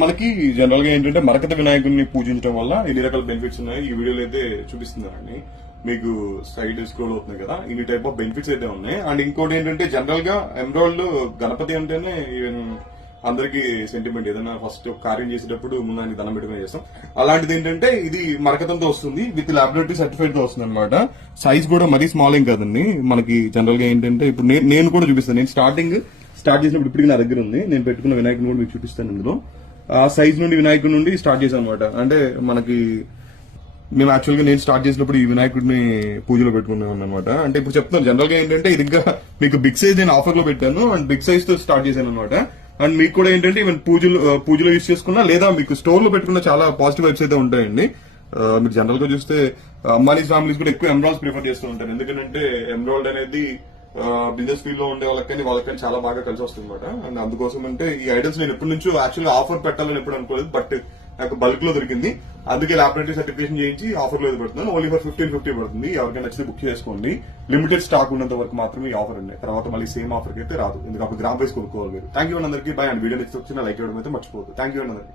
మనకి జనరల్ గా ఏంటంటే మరకత వినాయకుడిని పూజించడం వల్ల ఎన్ని రకాల బెనిఫిట్స్ ఉన్నాయి ఈ వీడియోలో అయితే చూపిస్తున్నారండి. మీకు సైడ్ స్క్రోల్ అవుతుంది కదా, ఇన్ని టైప్ ఆఫ్ బెనిఫిట్స్ అయితే ఉన్నాయి. అండ్ ఇంకోటి ఏంటంటే జనరల్ గా ఎమరాల్డ్ గణపతి అంటేనే ఈవెన్ అందరికి సెంటిమెంట్. ఏదైనా ఫస్ట్ కార్యం చేసేటప్పుడు ముందు ఆయన దండం పెట్టుకుని చేస్తాం. అలాంటిది ఏంటంటే ఇది మరకతంతో వస్తుంది, విత్ లాబొరేటరీ సర్టిఫైడ్ తో వస్తుంది అనమాట. సైజ్ కూడా మరీ స్మాల్ ఏం కాదండి. మనకి జనరల్ గా ఏంటంటే ఇప్పుడు నేను కూడా చూపిస్తాను. నేను స్టార్ట్ చేసినప్పుడు ఇప్పటికి నా దగ్గర ఉంది. నేను పెట్టుకున్న వినాయకుని కూడా మీకు చూపిస్తాను. ఇందులో ఆ సైజ్ నుండి వినాయకుడి నుండి స్టార్ట్ చేశాను అనమాట. అంటే మనకి మేము యాక్చువల్ గా నేను స్టార్ట్ చేసినప్పుడు ఈ వినాయకుడిని పూజలో పెట్టుకున్నాను అనమాట. అంటే ఇప్పుడు చెప్తాను జనరల్ గా ఏంటంటే ఇది ఇంకా మీకు బిగ్ సైజ్ నేను ఆఫర్ లో పెట్టాను అండ్ బిగ్ సైజ్ తో స్టార్ట్ చేశాను అనమాట. అండ్ మీకు కూడా ఏంటంటే ఈవెన్ పూజలో యూజ్ చేసుకున్నా లేదా మీకు స్టోర్ లో పెట్టుకున్న చాలా పాజిటివ్ వైబ్స్ అయితే ఉంటాయండి. మీరు జనరల్ గా చూస్తే అంబానీస్ ఫ్యామిలీస్ కూడా ఎక్కువ ఎమరాల్డ్స్ ప్రిఫర్ చేస్తూ ఉంటారు. ఎందుకంటే ఎమరాల్డ్ అనేది బిజినెస్ ఫీల్డ్ లో ఉండే వాళ్ళకని చాలా బాగా కలిసి వస్తుంది అనమాట. అండ్ అందుకోసం అంటే ఈ ఐటమ్స్ నేను ఎప్పటి నుంచో యాక్చువల్గా ఆఫర్ పెట్టాలని ఎప్పుడు అనుకోలేదు, బట్ నాకు బల్క్ లో దొరికింది. అందుకే లాబొరేటరీ సర్టిఫికేషన్ చేయించి ఆఫర్ లో పెడుతున్నాను. ఓన్లీ ఫర్ 1550 పడుతుంది. ఎవరికైనా నచ్చితే బుక్ చేసుకోండి. లిమిటెడ్ స్టాక్ ఉన్నంత వరకు మాత్రమే ఈ ఆఫర్ ఉంది. తర్వాత మళ్ళీ సేమ్ ఆఫర్ అయితే రాదు. ఎందుకంటే గ్రామ్ ప్రైస్ కొనుక్కోవాలి మీరు. థ్యాంక్ యూ అందరికీ. బై. అండ్ వీడియో నెక్స్ట్ వచ్చిన లైక్ చేయడం అయితే మర్చిపోవద్దు. థ్యాంక్ యూ అందరికీ.